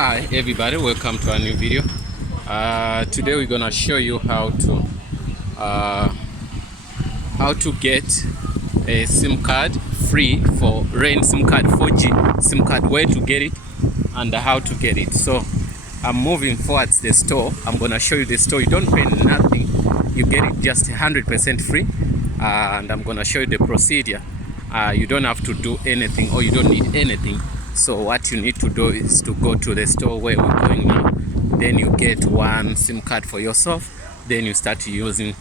Hi everybody, welcome to a new video. Today we're gonna show you how to get a SIM card free for RAN SIM card, 4G SIM card, where to get it and how to get it. So I'm moving towards the store. I'm gonna show you the store. You don't pay nothing, you get it just 100% free, and I'm gonna show you the procedure. You don't have to do anything, or you don't need anything. So what you need to do is to go to the store where we're going now. Then you get one SIM card for yourself. Then you start using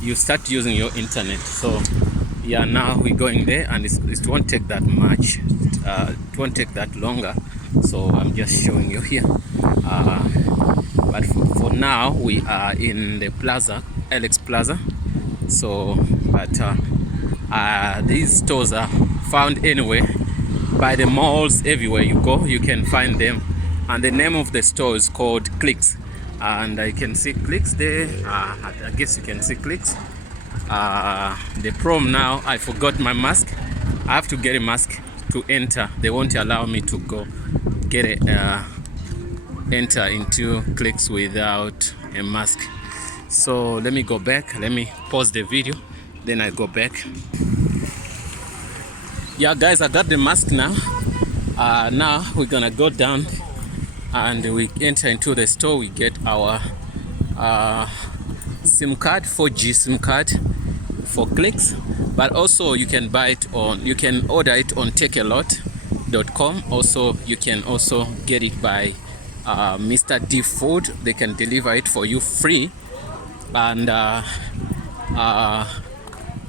you start using your internet. So yeah, now we're going there, and it won't take that much. It won't take that longer. So I'm just showing you here. But for now, we are in the plaza, Alex Plaza. So, but these stores are found anywhere, by the malls, everywhere you go, you can find them. And the name of the store is called Clicks. And I can see Clicks there. I guess you can see Clicks. The prom now, I forgot my mask. I have to get a mask to enter. They won't allow me to go get enter into Clicks without a mask. So let me go back. Let me pause the video, then I go back. Yeah guys, I got the mask now. Now we're gonna go down and we enter into the store. We get our SIM card, 4G SIM card for Clicks. But also you can buy it on, you can order it on takealot.com. Also you can also get it by Mr. D Food. They can deliver it for you free. And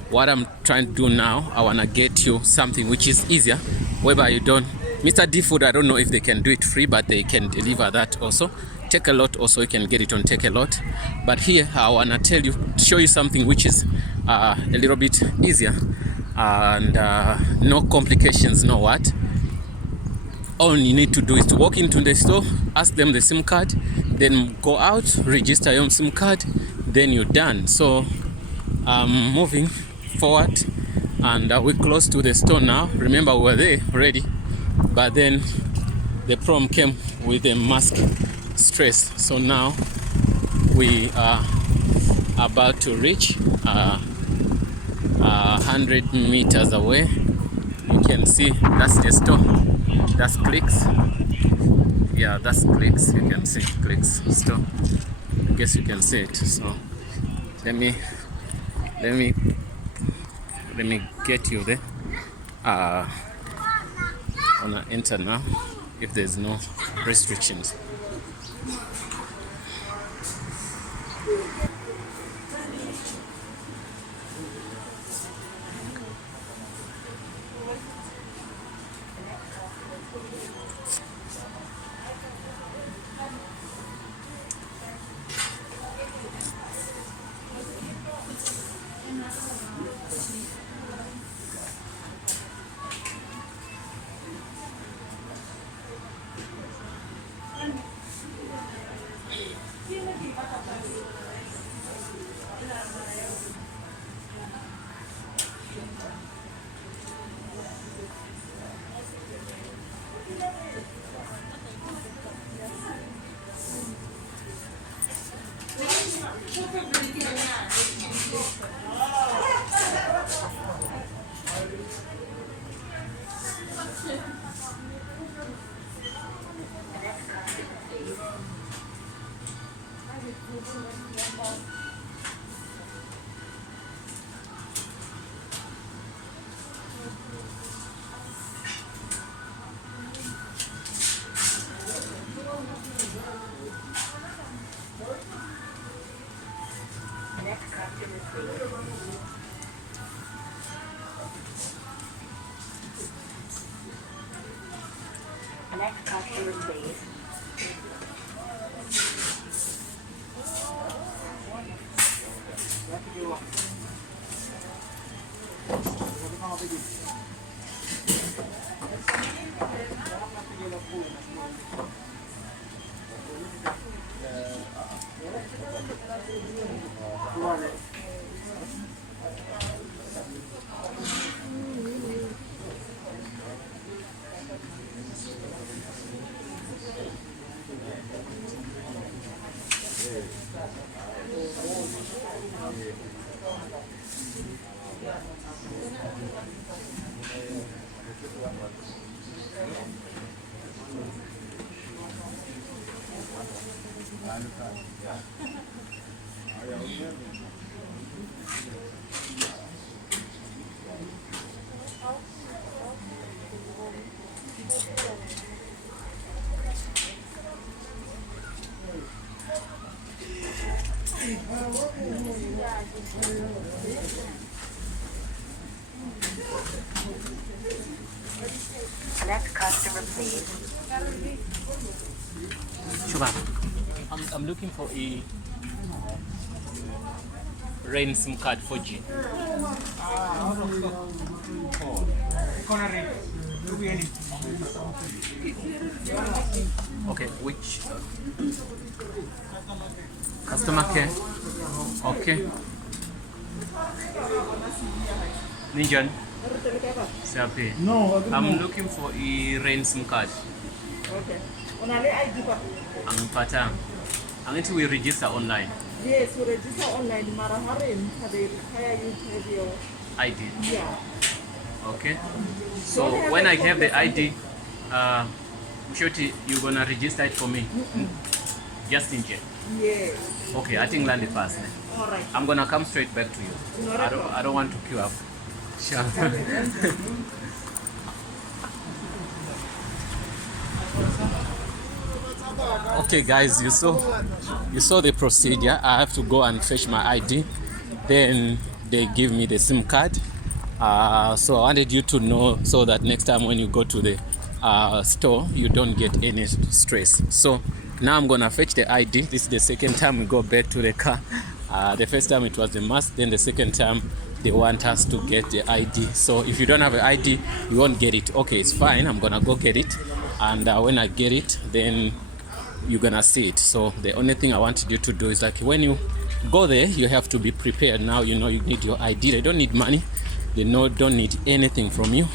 what I'm trying to do now, I want to get you something which is easier, whereby you don't, Mr. D Food, I don't know if they can do it free, but they can deliver that also. Takealot also, you can get it on Takealot. But here I want to show you something which is a little bit easier, and no complications, no what. All you need to do is to walk into the store, ask them the SIM card, then go out, register your own SIM card, then you're done. So I'm moving forward, and we're close to the store now. Remember, we were there already, but then the prom came with a mask stress. So now we are about to reach 100 meters away. You can see that's the store. That's Clicks. Yeah, that's Clicks. You can see Clicks store. I guess you can see it. So let me get you there. Wanna enter now if there's no restrictions. Next customer, please. Next customer, please. Shubha, I'm looking for a rain SIM card 4G. Okay, which customer care? Okay. Ninjan. Sapi. No, I'm looking for a rain SIM card. okay. Only ID pa. Ang patang. Ang ito we register online. Yes, we register online. Maraharin, sabi kaya you have your ID. yeah. Okay. So when I have the ID, Shoti, you're gonna register it for me. Just in jet. Yes. Okay, I think land it fast. All right. I'm gonna come straight back to you. I don't want to queue up. Sure. Okay guys, you saw the procedure. I have to go and fetch my ID, then they give me the SIM card. So I wanted you to know so that next time when you go to the store you don't get any stress. So now I'm gonna fetch the ID. This is the second time we go back to the car. The first time it was the mask, then the second time they want us to get the ID. So if you don't have an ID, you won't get it. Okay, it's fine. I'm gonna go get it, and when I get it, then you're gonna see it. So the only thing I wanted you to do is like when you go there, you have to be prepared. Now you know you need your ID. They don't need money. They don't need anything from you.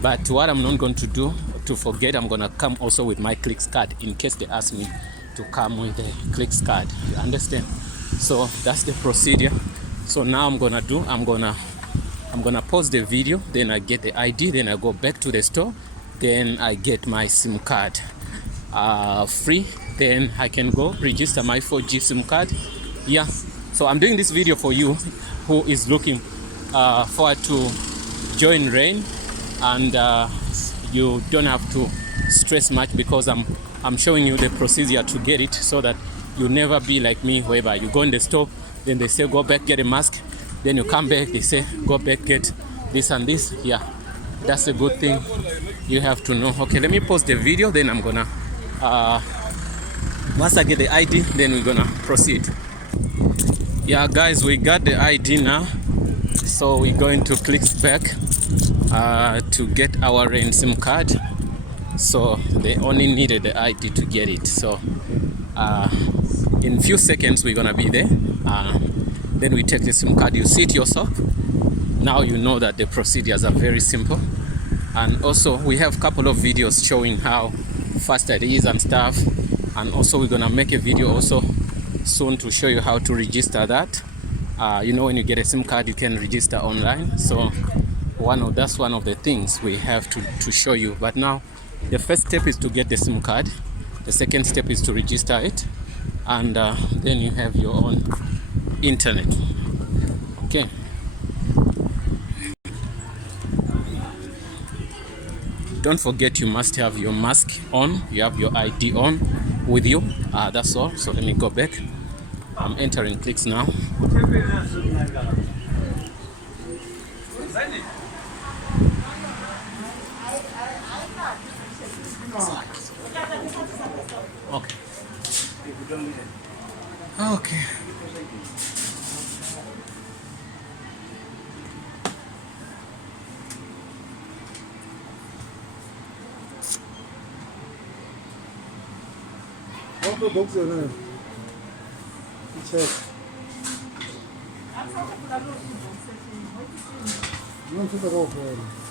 But what I'm not going to do to forget, I'm gonna come also with my clicks card in case they ask me to come with the clicks card. You understand? So that's the procedure. So now I'm gonna pause the video, then I get the ID, then I go back to the store, then I get my SIM card free, then I can go register my 4G SIM card. Yeah, so I'm doing this video for you who is looking forward to join Rain, and you don't have to stress much because I'm showing you the procedure to get it, so that you'll never be like me whereby you go in the store, then they say go back get a mask, then you come back, they say go back get this and this. Yeah, that's a good thing you have to know. Okay, let me pause the video, then I'm gonna once I get the ID, then we're gonna proceed. Yeah guys, we got the ID now, so we're going to click back to get our Rain SIM card. So they only needed the ID to get it. So in few seconds we're gonna be there. Then we take the SIM card, you see it yourself. Now you know that the procedures are very simple, and also we have a couple of videos showing how fast it is and stuff, and also we're gonna make a video also soon to show you how to register that. You know, when you get a SIM card you can register online, so that's one of the things we have to show you. But now the first step is to get the SIM card, the second step is to register it, and then you have your own internet. Okay, don't forget you must have your mask on, you have your ID on with you. That's all. So let me go back. I'm entering clicks now. Okay. Okay. 그 목표는 책. 이건 쓰다가 보여요.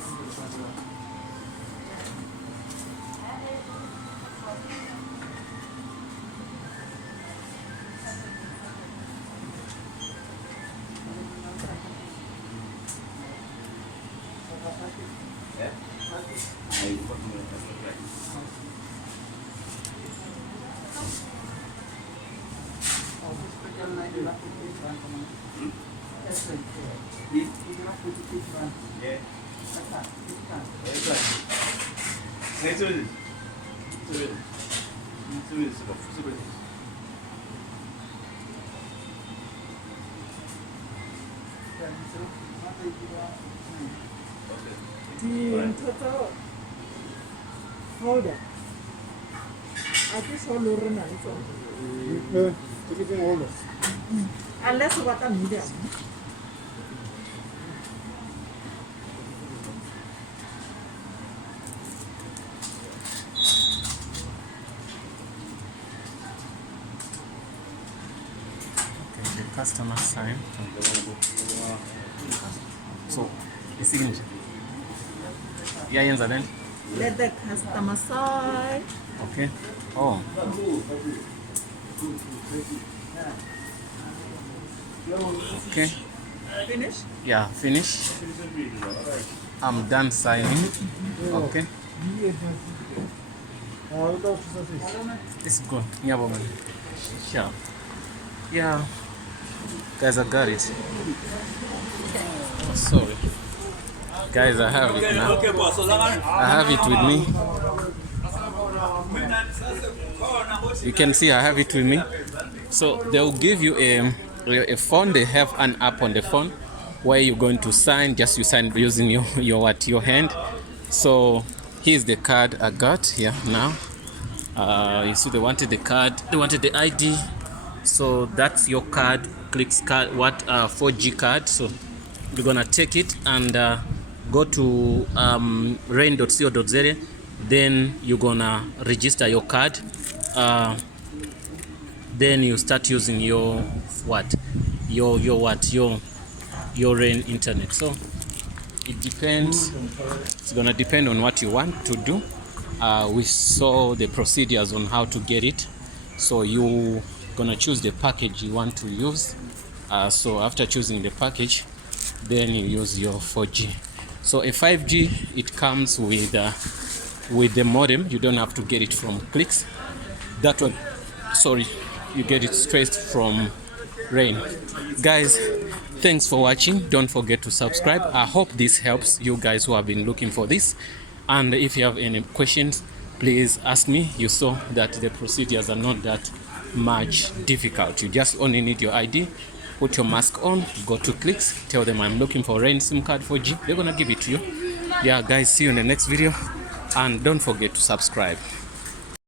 Hold it. I just hold it. Unless what I'm medium. The customer sign. So, the signature. Yeah, ends then. Let the customer sign. Okay. Oh. Okay. Finish? Yeah, finish. I'm done signing. Okay. It's good. Yeah, woman. Sure. Yeah. Guys, I got it. Oh, sorry. Guys, I have it now. I have it with me. You can see I have it with me. So they'll give you a phone. They have an app on the phone where you're going to sign. Just you sign using your hand. So here's the card I got here now. You see they wanted the card. They wanted the ID. So that's your card. Clicks card. 4G card. So you're gonna take it and go to rain.co.za. Then you're gonna register your card. Then you start using your rain internet. So it depends. It's gonna depend on what you want to do. We saw the procedures on how to get it. So you gonna choose the package you want to use. So after choosing the package, then you use your 4G. So a 5G, it comes with the modem. You don't have to get it from Clicks. That one, sorry, you get it straight from Rain. Guys, thanks for watching. Don't forget to subscribe. I hope this helps you guys who have been looking for this. And if you have any questions, please ask me. You saw that the procedures are not that much difficult. You just only need your ID, put your mask on, go to Clicks, tell them I'm looking for Rain SIM card 4G. They're gonna give it to you. Yeah, guys, see you in the next video. And don't forget to subscribe.